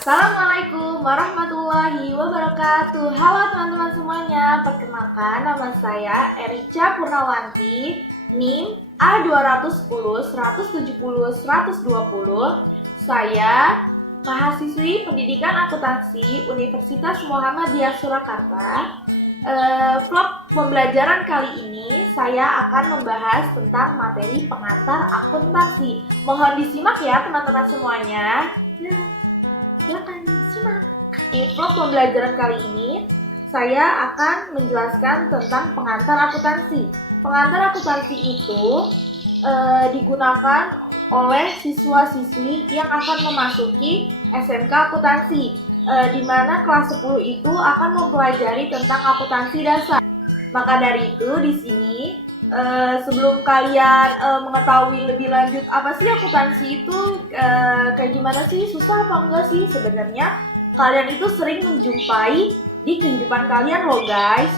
Assalamualaikum warahmatullahi wabarakatuh. Halo teman-teman semuanya, perkenalkan nama saya Erica Purnawanti, NIM A210-170-120. Saya mahasiswi Pendidikan Akuntansi Universitas Muhammadiyah Surakarta. Vlog pembelajaran kali ini saya akan membahas tentang materi pengantar akuntansi. Mohon disimak ya teman-teman semuanya. Silakan disimak. Di vlog pembelajaran kali ini saya akan menjelaskan tentang pengantar akuntansi. Pengantar akuntansi itu digunakan oleh siswa-siswi yang akan memasuki SMK akuntansi, di mana kelas 10 itu akan mempelajari tentang akuntansi dasar. Maka dari itu di sini sebelum kalian mengetahui lebih lanjut apa sih akuntansi itu, kayak gimana sih, susah apa enggak sih, sebenarnya kalian itu sering menjumpai di kehidupan kalian loh guys.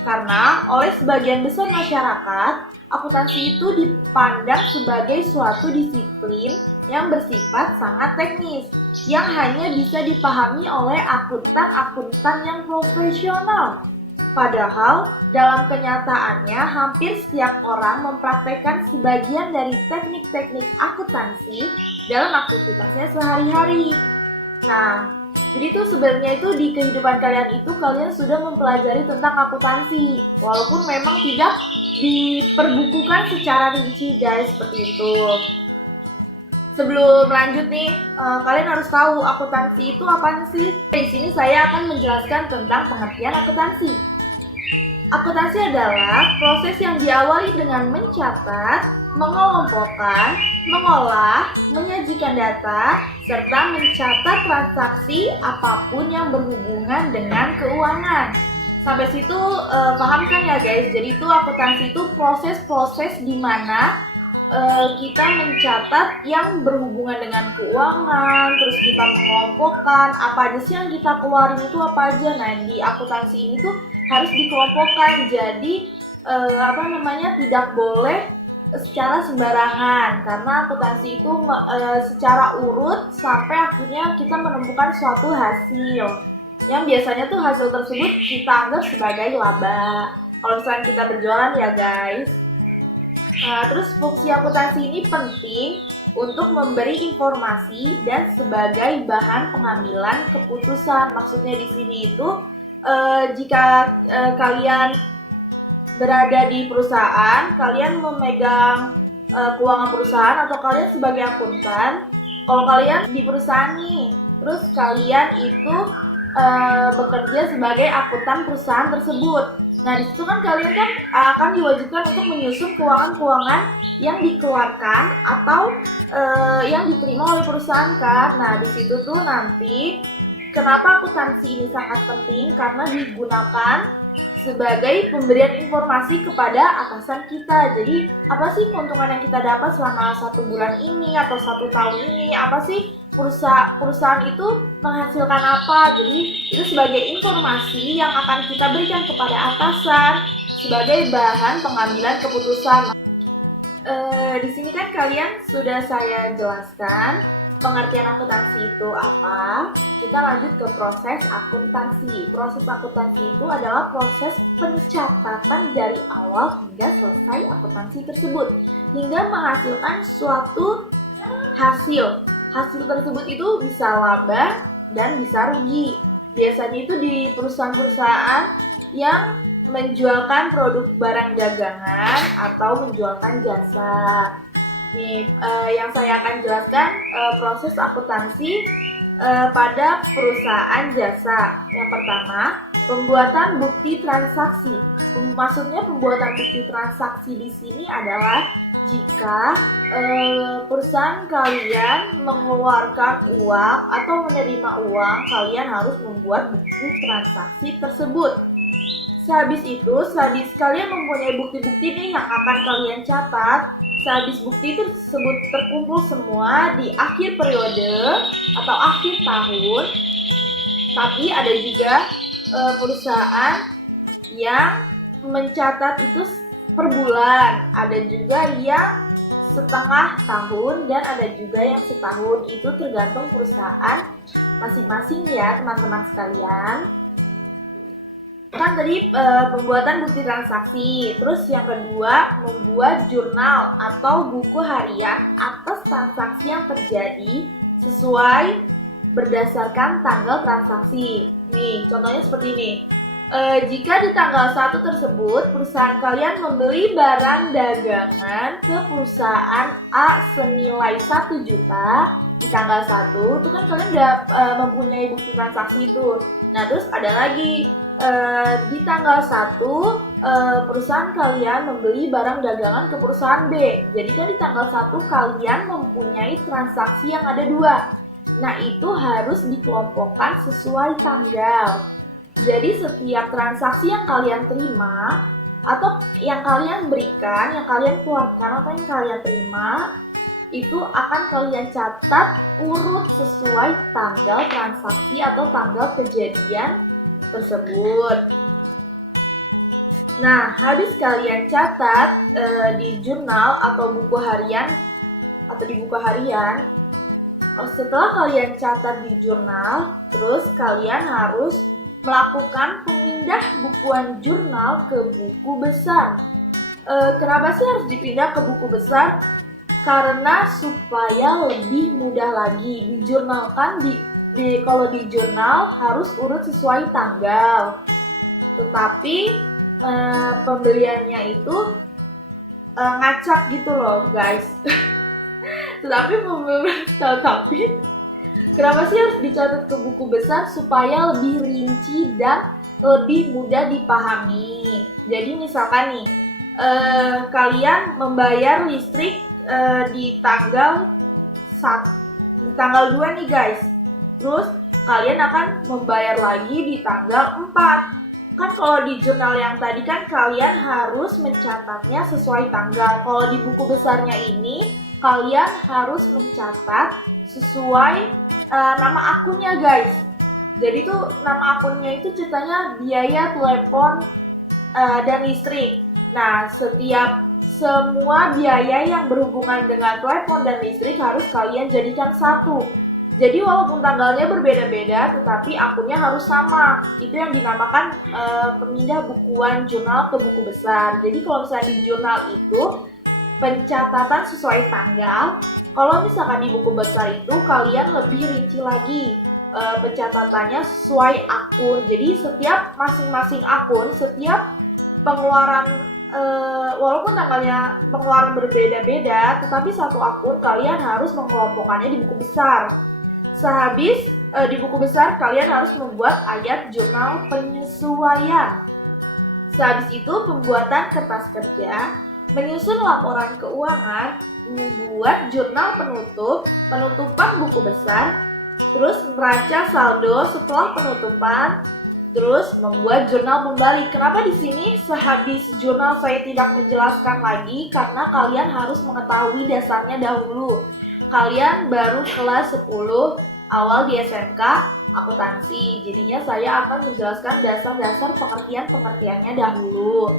Karena oleh sebagian besar masyarakat, akuntansi itu dipandang sebagai suatu disiplin yang bersifat sangat teknis, yang hanya bisa dipahami oleh akuntan-akuntan yang profesional. Padahal dalam kenyataannya hampir setiap orang mempraktekkan sebagian dari teknik-teknik akuntansi dalam aktivitasnya sehari-hari. Nah, jadi itu sebenarnya itu di kehidupan kalian itu kalian sudah mempelajari tentang akuntansi, walaupun memang tidak diperbukukan secara rinci guys, seperti itu. Sebelum lanjut nih, kalian harus tahu akuntansi itu apa sih? Di sini saya akan menjelaskan tentang pengertian akuntansi. Akuntansi adalah proses yang diawali dengan mencatat, mengelompokkan, mengolah, menyajikan data, serta mencatat transaksi apapun yang berhubungan dengan keuangan. Sampai situ paham kan ya guys? Jadi itu akuntansi itu proses-proses di mana kita mencatat yang berhubungan dengan keuangan, terus kita mengelompokkan apa aja sih yang kita keluarin itu apa aja. Nah, di akuntansi ini tuh harus dikelompokkan, jadi tidak boleh secara sembarangan, karena akuntansi itu secara urut sampai akhirnya kita menemukan suatu hasil yang biasanya tuh hasil tersebut kita anggap sebagai laba kalau misalnya kita berjualan ya guys. Terus fungsi akuntansi ini penting untuk memberi informasi dan sebagai bahan pengambilan keputusan. Maksudnya di sini itu jika kalian berada di perusahaan, kalian memegang keuangan perusahaan, atau kalian sebagai akuntan, kalau kalian di perusahaan nih, terus kalian itu bekerja sebagai akuntan perusahaan tersebut. Nah, di situ kan kalian kan akan diwajibkan untuk menyusun keuangan-keuangan yang dikeluarkan atau yang diterima oleh perusahaan kan. Nah, di situ tuh nanti kenapa akuntansi ini sangat penting, karena digunakan sebagai pemberian informasi kepada atasan kita. Jadi apa sih keuntungan yang kita dapat selama 1 bulan ini atau 1 tahun ini, apa sih perusahaan itu menghasilkan apa. Jadi itu sebagai informasi yang akan kita berikan kepada atasan sebagai bahan pengambilan keputusan. Di sini kan kalian sudah saya jelaskan pengertian akuntansi itu apa. Kita lanjut ke proses akuntansi. Proses akuntansi itu adalah proses pencatatan dari awal hingga selesai akuntansi tersebut, hingga menghasilkan suatu hasil. Hasil tersebut itu bisa laba dan bisa rugi. Biasanya itu di perusahaan-perusahaan yang menjualkan produk barang dagangan atau menjualkan jasa. Nih, yang saya akan jelaskan proses akuntansi pada perusahaan jasa. Yang pertama, pembuatan bukti transaksi. Maksudnya pembuatan bukti transaksi di sini adalah jika perusahaan kalian mengeluarkan uang atau menerima uang, kalian harus membuat bukti transaksi tersebut. Sehabis kalian mempunyai bukti-bukti nih yang akan kalian catat. Sehabis bukti tersebut terkumpul semua di akhir periode atau akhir tahun. Tapi ada juga perusahaan yang mencatat itu per bulan, ada juga yang setengah tahun dan ada juga yang setahun. Itu tergantung perusahaan masing-masing ya teman-teman sekalian. Kan tadi pembuatan bukti transaksi. Terus yang kedua, membuat jurnal atau buku harian atas transaksi yang terjadi sesuai berdasarkan tanggal transaksi. Nih, contohnya seperti ini. Jika di tanggal 1 tersebut perusahaan kalian membeli barang dagangan ke perusahaan A senilai 1 juta di tanggal 1, itu kan kalian udah mempunyai bukti transaksi itu. Nah, terus ada lagi di tanggal 1 perusahaan kalian membeli barang dagangan ke perusahaan B. Jadi kan di tanggal 1 kalian mempunyai transaksi yang ada 2. Nah, itu harus dikelompokkan sesuai tanggal. Jadi setiap transaksi yang kalian terima atau yang kalian berikan, yang kalian keluarkan atau yang kalian terima, itu akan kalian catat urut sesuai tanggal transaksi atau tanggal kejadian tersebut. Nah, habis kalian catat di jurnal atau buku harian setelah kalian catat di jurnal, terus kalian harus melakukan pemindah bukuan jurnal ke buku besar. Kenapa sih harus dipindah ke buku besar? Karena supaya lebih mudah lagi dijurnalkan. Kalau di jurnal harus urut sesuai tanggal. Tetapi pembeliannya itu ngacak gitu loh guys. Tetapi kenapa sih harus dicatat ke buku besar? Supaya lebih rinci dan lebih mudah dipahami. Jadi misalkan nih, kalian membayar listrik di tanggal 2 nih guys. Terus kalian akan membayar lagi di tanggal 4. Kan kalau di jurnal yang tadi kan kalian harus mencatatnya sesuai tanggal. Kalau di buku besarnya ini kalian harus mencatat sesuai nama akunnya guys. Jadi tuh nama akunnya itu ceritanya biaya telepon dan listrik. Nah, semua biaya yang berhubungan dengan telepon dan listrik harus kalian jadikan satu. Jadi walaupun tanggalnya berbeda-beda, tetapi akunnya harus sama. Itu yang dinamakan pemindah bukuan jurnal ke buku besar. Jadi kalau misalnya di jurnal itu pencatatan sesuai tanggal. Kalau misalkan di buku besar itu kalian lebih rinci lagi pencatatannya sesuai akun. Jadi setiap masing-masing akun, setiap pengeluaran walaupun tanggalnya pengeluaran berbeda-beda, tetapi satu akun kalian harus mengelompokkannya di buku besar. Sehabis di buku besar kalian harus membuat ayat jurnal penyesuaian. Sehabis itu pembuatan kertas kerja, menyusun laporan keuangan, membuat jurnal penutupan buku besar, terus meraca saldo setelah penutupan, terus membuat jurnal pembalik. Kenapa di sini sehabis jurnal saya tidak menjelaskan lagi? Karena kalian harus mengetahui dasarnya dahulu. Kalian baru kelas 10 awal di SMK akuntansi. Jadinya saya akan menjelaskan dasar-dasar pengertiannya dahulu.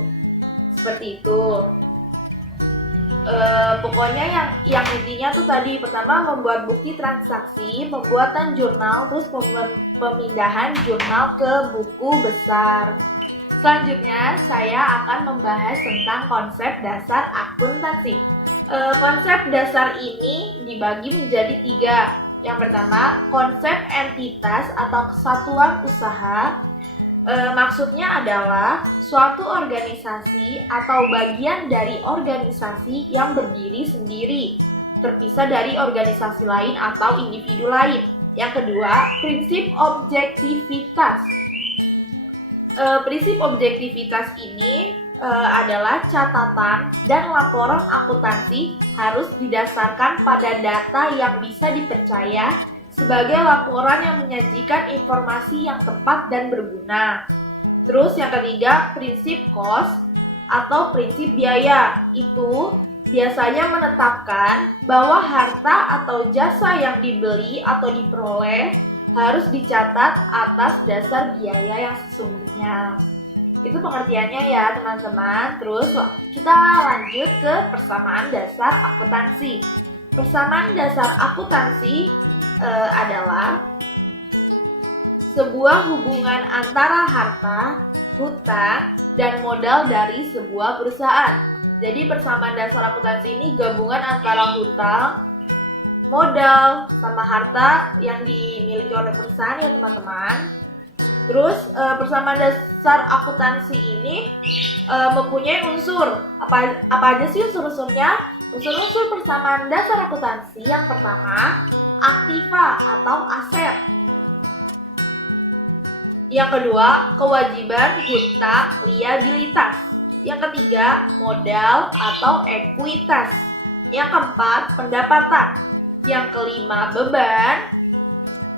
Seperti itu. Pokoknya yang intinya tuh tadi, pertama membuat bukti transaksi, pembuatan jurnal, terus pemindahan jurnal ke buku besar. Selanjutnya saya akan membahas tentang konsep dasar akuntansi. Konsep dasar ini dibagi menjadi 3. Yang pertama, konsep entitas atau kesatuan usaha. Maksudnya adalah suatu organisasi atau bagian dari organisasi yang berdiri sendiri, terpisah dari organisasi lain atau individu lain. Yang kedua, prinsip objektivitas. Prinsip objektivitas ini adalah catatan dan laporan akuntansi harus didasarkan pada data yang bisa dipercaya sebagai laporan yang menyajikan informasi yang tepat dan berguna. Terus yang ketiga, prinsip cost atau prinsip biaya. Itu biasanya menetapkan bahwa harta atau jasa yang dibeli atau diperoleh harus dicatat atas dasar biaya yang sesungguhnya. Itu pengertiannya ya teman-teman. Terus kita lanjut ke persamaan dasar akuntansi. Persamaan dasar akuntansi adalah sebuah hubungan antara harta, hutang, dan modal dari sebuah perusahaan. Jadi persamaan dasar akuntansi ini gabungan antara hutang, modal, sama harta yang dimiliki oleh perusahaan ya teman-teman. Terus persamaan dasar akuntansi ini mempunyai unsur. Apa aja sih unsur-unsurnya? Unsur-unsur persamaan dasar akuntansi yang pertama, aktiva atau aset. Yang kedua, kewajiban hutang liabilitas. Yang ketiga, modal atau ekuitas. Yang keempat, pendapatan. Yang kelima, beban.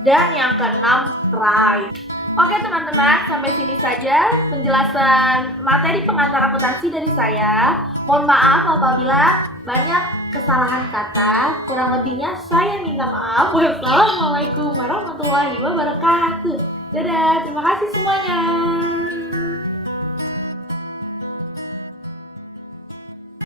Dan yang keenam, price. Oke teman-teman, sampai sini saja penjelasan materi pengantar akuntansi dari saya. Mohon maaf apabila banyak kesalahan kata, kurang lebihnya saya minta maaf. Wassalamualaikum warahmatullahi wabarakatuh. Dadah, terima kasih semuanya.